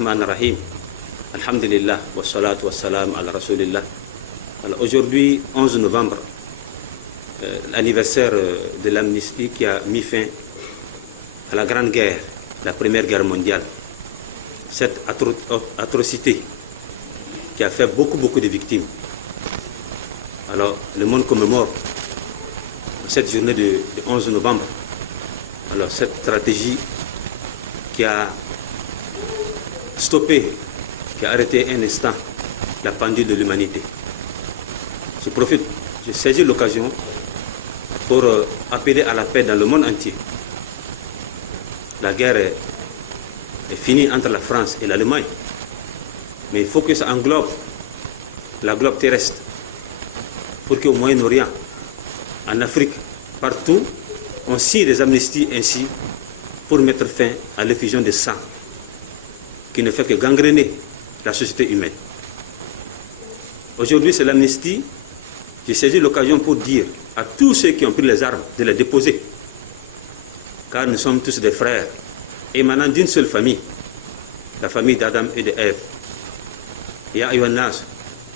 Rahman Rahim. Alhamdulillah, wa salatu wa salam ala Rasulillah. Aujourd'hui, 11 novembre, l'anniversaire de l'amnistie qui a mis fin à la Grande Guerre, la Première Guerre mondiale. Cette atrocité qui a fait beaucoup de victimes. Alors, le monde commémore cette journée de 11 novembre. Alors, cette stratégie qui a stoppé, qui a arrêté un instant la pendule de l'humanité. Je saisis l'occasion pour appeler à la paix dans le monde entier. La guerre est finie entre la France et l'Allemagne, mais il faut que ça englobe la globe terrestre, pour qu'au Moyen-Orient, en Afrique, partout, on signe des amnisties ainsi pour mettre fin à l'effusion de sang qui ne fait que gangréner la société humaine. Aujourd'hui, c'est l'amnistie. J'ai saisi l'occasion pour dire à tous ceux qui ont pris les armes de les déposer, car nous sommes tous des frères, émanant d'une seule famille, la famille d'Adam et de Ève. Ya ayyuhan nas,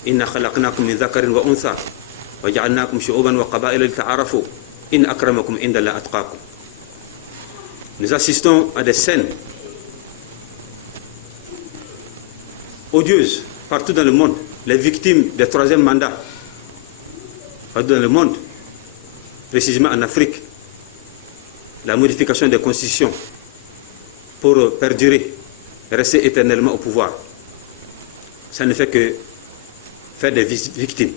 inna khalaqnakum min dhakarin wa untha, wa ja'alnakum shu'uban wa qaba'ila lita'arafu, inna akramakum indallahi atqakum. Nous assistons à des scènes odieuses partout dans le monde, les victimes des troisième mandat, partout dans le monde, précisément en Afrique, la modification des constitutions pour perdurer, rester éternellement au pouvoir. Ça ne fait que faire des victimes.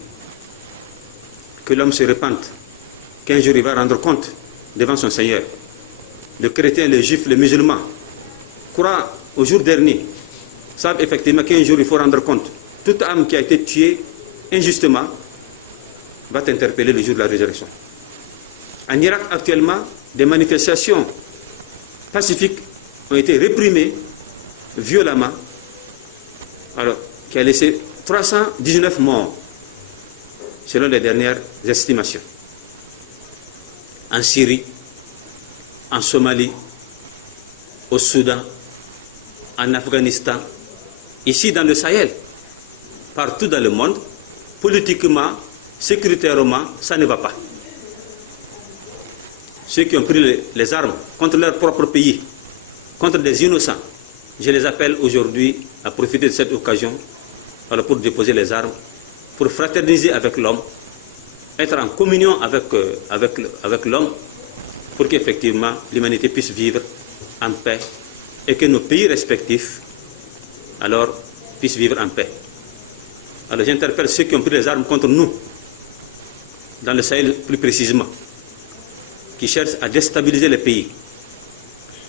Que l'homme se repente, qu'un jour il va rendre compte devant son Seigneur. Le chrétien, le juif, le musulman croient au jour dernier, savent effectivement qu'un jour il faut rendre compte. Toute âme qui a été tuée injustement va t'interpeller le jour de la résurrection. En Irak actuellement, des manifestations pacifiques ont été réprimées violemment, alors qui a laissé 319 morts selon les dernières estimations. En Syrie, en Somalie, au Soudan, en Afghanistan, ici dans le Sahel, partout dans le monde, politiquement, sécuritairement, ça ne va pas. Ceux qui ont pris les armes contre leur propre pays, contre des innocents, je les appelle aujourd'hui à profiter de cette occasion pour déposer les armes, pour fraterniser avec l'homme, être en communion avec l'homme, pour qu'effectivement l'humanité puisse vivre en paix et que nos pays respectifs alors puissent vivre en paix. Alors j'interpelle ceux qui ont pris les armes contre nous, dans le Sahel plus précisément, qui cherchent à déstabiliser les pays,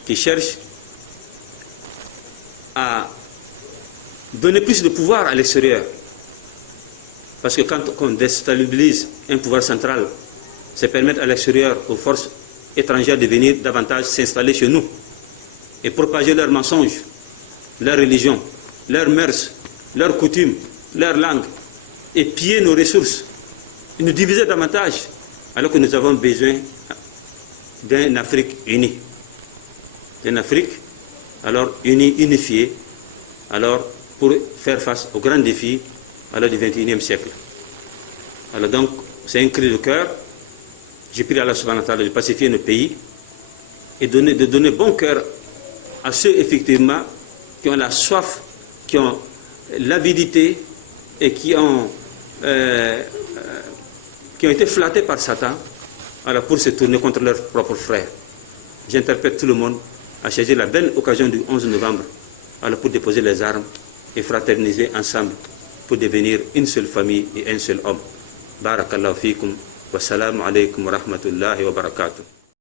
qui cherchent à donner plus de pouvoir à l'extérieur. Parce que quand on déstabilise un pouvoir central, c'est permettre à l'extérieur, aux forces étrangères de venir davantage s'installer chez nous et propager leurs mensonges, leur religion, leurs mœurs, leurs coutumes, leur langue, et piller nos ressources, et nous diviser davantage, alors que nous avons besoin d'une Afrique unie. D'une Afrique, alors unie, unifiée, alors pour faire face aux grands défis alors, du XXIe siècle. Alors donc, c'est un cri de cœur. J'ai pris à Allah subhanahu wa ta'ala de pacifier nos pays et de donner bon cœur à ceux, effectivement, qui ont la soif, qui ont l'avidité et qui ont été flattés par Satan alors pour se tourner contre leurs propres frères. J'interpelle tout le monde à saisir la belle occasion du 11 novembre alors pour déposer les armes et fraterniser ensemble pour devenir une seule famille et un seul homme. Barakallahu fikum wa salamu alaykum wa rahmatullahi wa barakatuh.